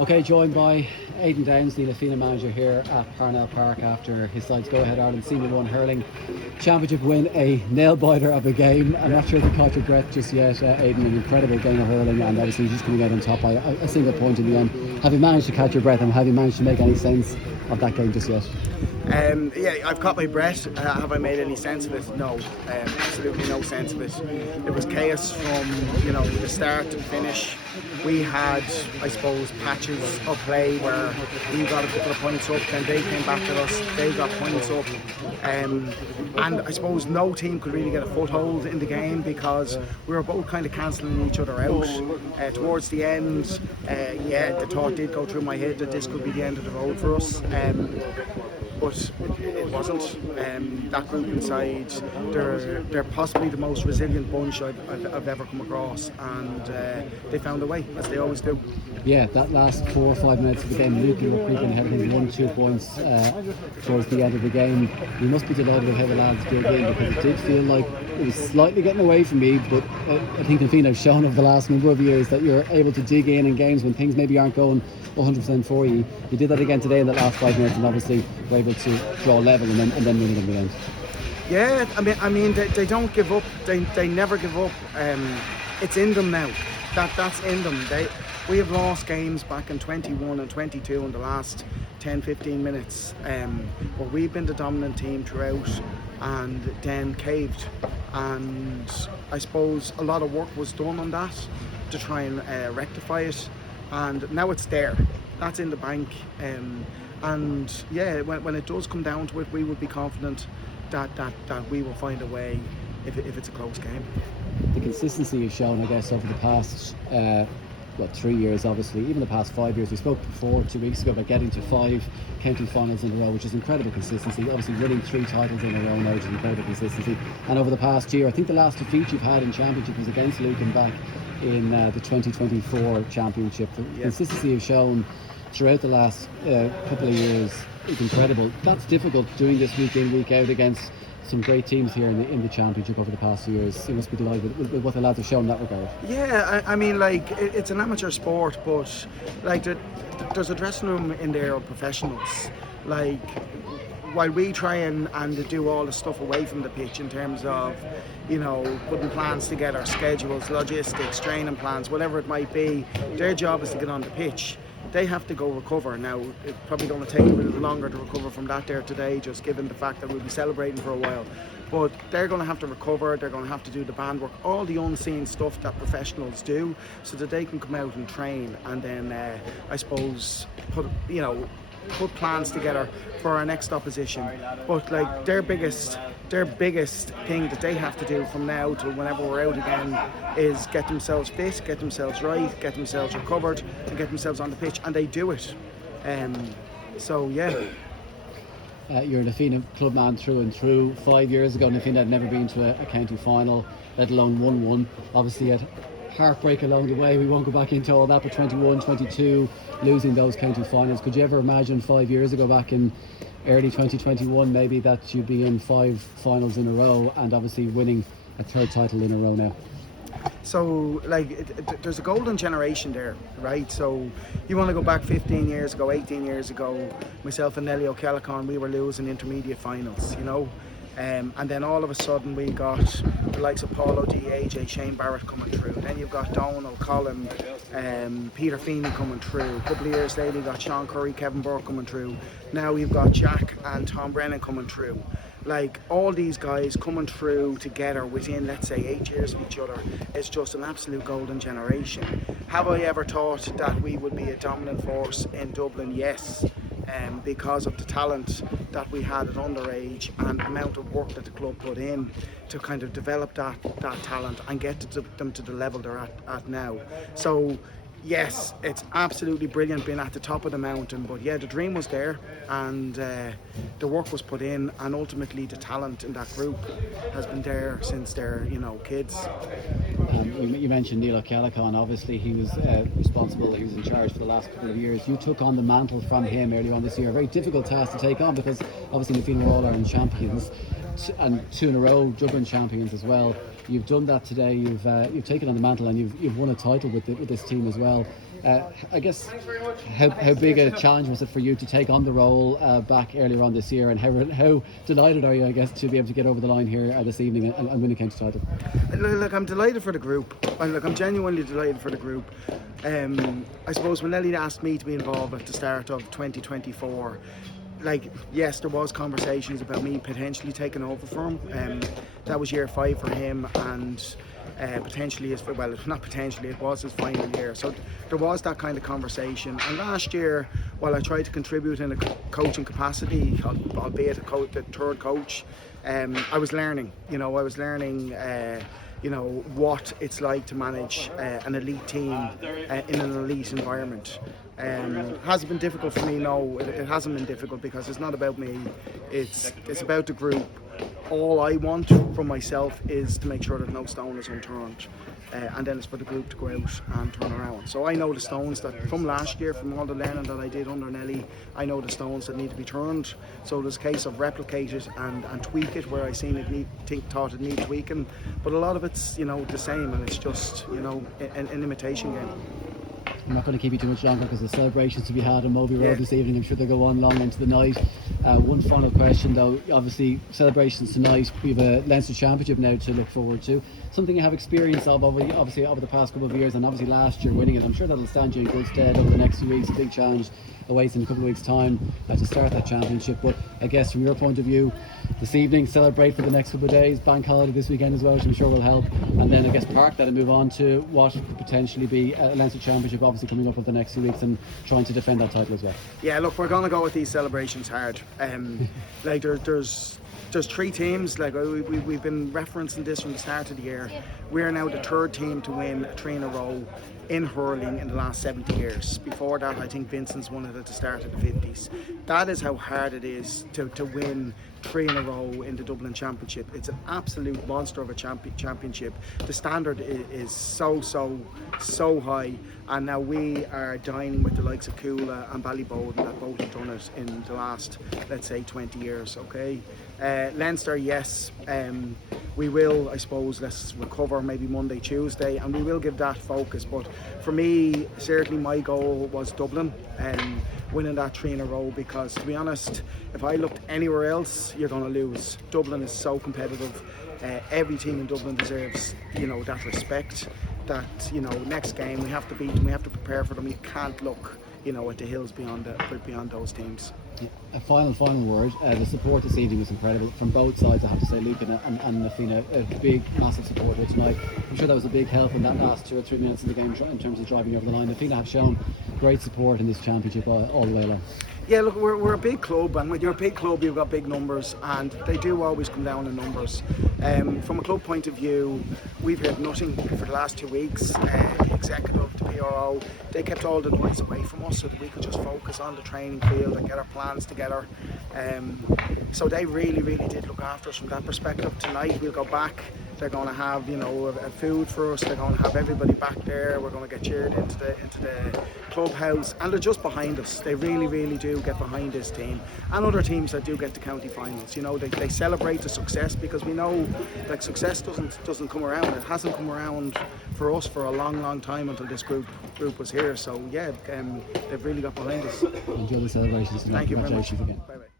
Okay, joined by Aidan Downes, the Fianna manager here at Parnell Park after his side's Go Ahead Ireland Senior 1 Hurling Championship win, a nail-biter of a game. I'm not sure if you caught your breath just yet, Aidan. An incredible game of hurling, and obviously just coming out on top by a single point in the end. Have you managed to catch your breath, and have you managed to make any sense of that game just yet? Yeah, I've caught my breath. Have I made any sense of it? No, absolutely no sense of it. It was chaos from the start to finish. We had, I suppose, patches of play where we got a couple of points up, then they came back to us, they got points up, and I suppose no team could really get a foothold in the game because we were both kind of cancelling each other out. Towards the end, the thought did go through my head that this could be the end of the road for us. But it wasn't. That group inside, they're possibly the most resilient bunch I've ever come across, and they found a way, as they always do. Yeah, that last 4 or 5 minutes of the game, Lucan were creeping ahead of him 1-2 points towards the end of the game. You must be delighted with how the lads did in, because it did feel like it was slightly getting away from me, but I think the Fianna have shown over the last number of years that you're able to dig in games when things maybe aren't going 100% for you. You did that again today in the last 5 minutes, and obviously were able to draw level and then win it in the end. Yeah, I mean they don't give up. They never give up. It's in them now. That's in them. We have lost games back in 21 and 22 in the last 10-15 minutes, but we've been the dominant team throughout and then caved, and I suppose a lot of work was done on that to try and rectify it, and now it's there. That's in the bank, and yeah, when it does come down to it, we would be confident that we will find a way if it's a close game. The consistency you've shown, I guess, over the past 3 years, obviously, even the past 5 years. We spoke before 2 weeks ago about getting to 5 county finals in a row, which is incredible consistency. Obviously winning 3 titles in a row now is incredible consistency. And over the past year, I think the last defeat you've had in championship was against Lucan back in the 2024 championship. The consistency you've shown throughout the last couple of years is incredible. That's difficult doing this week in, week out against some great teams here in the championship over the past few years. You must be delighted with what the lads have shown in that regard. Yeah, I mean, like, it's an amateur sport, but like there's a dressing room in there of professionals. Like, while we try and do all the stuff away from the pitch in terms of, putting plans together, schedules, logistics, training plans, whatever it might be, their job is to get on the pitch. They have to go recover. Now, it's probably going to take a little longer to recover from that there today, just given the fact that we'll be celebrating for a while. But they're going to have to recover, they're going to have to do the band work, all the unseen stuff that professionals do, so that they can come out and train and then, I suppose, put plans together for our next opposition. But like their biggest thing that they have to do from now to whenever we're out again is get themselves fit, get themselves right, get themselves recovered, and get themselves on the pitch, and they do it. So yeah. You're a Fianna club man through and through. 5 years ago, Fianna had never been to a county final, let alone won one. Obviously, had heartbreak along the way. We won't go back into all that, but 21, 22, losing those county finals. Could you ever imagine 5 years ago, back in early 2021, maybe that you'd be in 5 finals in a row and obviously winning a 3rd title in a row now? So, there's a golden generation there, right? So, you want to go back 15 years ago, 18 years ago, myself and Nelly O'Kellicon, we were losing intermediate finals, and then all of a sudden we got the likes of Paul O'D, AJ, Shane Barrett coming through. Then you've got Donald, Colin, Peter Feeney coming through. A couple of years later, you got Sean Curry, Kevin Burke coming through. Now you've got Jack and Tom Brennan coming through. Like, all these guys coming through together within, let's say, 8 years of each other, it's just an absolute golden generation. Have I ever thought that we would be a dominant force in Dublin? Yes. Because of the talent that we had at underage and the amount of work that the club put in to kind of develop that talent and get them to the level they're at now. So yes, it's absolutely brilliant being at the top of the mountain, but yeah, the dream was there and the work was put in, and ultimately the talent in that group has been there since they're kids. You mentioned Neil O'Kellicon. Obviously he was responsible, he was in charge for the last couple of years. You took on the mantle from him earlier on this year. A very difficult task to take on, because obviously the Fianna were All-Ireland champions. and 2 in a row Dublin champions as well. You've done that today. You've taken on the mantle, and you've won a title with this team as well. I guess how big a challenge was it for you to take on the role back earlier on this year, and how delighted are you, I guess, to be able to get over the line here this evening and win a county title? Look, I'm delighted for the group. I'm genuinely delighted for the group. I suppose when Nelly asked me to be involved at the start of 2024, yes, there was conversations about me potentially taking over for him. That was year 5 for him, and potentially not potentially, it was his final year. So there was that kind of conversation. And last year, while I tried to contribute in a coaching capacity, albeit the third coach, I was learning. What it's like to manage an elite team in an elite environment. Hasn't been difficult for me, no. It hasn't been difficult because it's not about me. It's about the group. All I want from myself is to make sure that no stone is unturned, and then it's for the group to go out and turn around. So I know the stones that from last year, from all the learning that I did under Nelly, I know the stones that need to be turned. So there's a case of replicate it and tweak it where I thought it needed tweaking, but a lot of it's the same, and it's just an imitation game. I'm not going to keep you too much longer because the celebrations to be had on Moby Road this evening. I'm sure they'll go on long into the night. One final question though, obviously celebrations tonight. We have a Leinster Championship now to look forward to. Something you have experience of obviously over the past couple of years, and obviously last year winning it. I'm sure that'll stand you in good stead over the next few weeks. A big challenge awaits in a couple of weeks' time to start that championship. But I guess from your point of view, this evening celebrate for the next couple of days, bank holiday this weekend as well, which I'm sure will help, and then I guess park that and move on to what could potentially be a Leinster Championship obviously coming up over the next few weeks and trying to defend that title as well. Yeah, look, we're going to go with these celebrations hard. There's 3 teams. We've been referencing this from the start of the year. We're now the 3rd team to win 3 in a row in hurling in the last 70 years. Before that, I think Vincent's won it at the start of the 50s. That is how hard it is to win 3 in a row in the Dublin Championship. It's an absolute monster of a championship. The standard is so high, and now we are dining with the likes of Coola and Ballyboden that both have done it in the last, let's say, 20 years. Okay, Leinster, yes, we will, I suppose, let's recover maybe Monday, Tuesday, and we will give that focus. But for me, certainly my goal was Dublin, winning that 3 in a row, because to be honest, if I looked anywhere else, you're going to lose. Dublin is so competitive. Every team in Dublin deserves that respect, that next game we have to beat them, we have to prepare for them. You can't look at the hills beyond those teams. Yeah. A final word. The support this evening was incredible from both sides, I have to say. Lucan and Fianna, a big, massive support here tonight. I'm sure that was a big help in that last 2 or 3 minutes of the game in terms of driving over the line. The Fianna have shown great support in this championship all the way along. Yeah, look, we're a big club, and when you're a big club, you've got big numbers, and they do always come down in numbers. From a club point of view, we've heard nothing for the last 2 weeks. The executive, the PRO, they kept all the noise away from us so that we could just focus on the training field and get our plans together. So they really did look after us from that perspective. Tonight we'll go back. They're going to have a food for us. They're going to have everybody back there. We're going to get cheered into the clubhouse, and they're just behind us. They really do get behind this team and other teams that do get to county finals. They celebrate the success, because we know success doesn't come around. It hasn't come around for us for a long time until this group was here. So yeah, they've really got behind us. Enjoy the celebrations tonight. Thank you very much. Congratulations again. Bye-bye.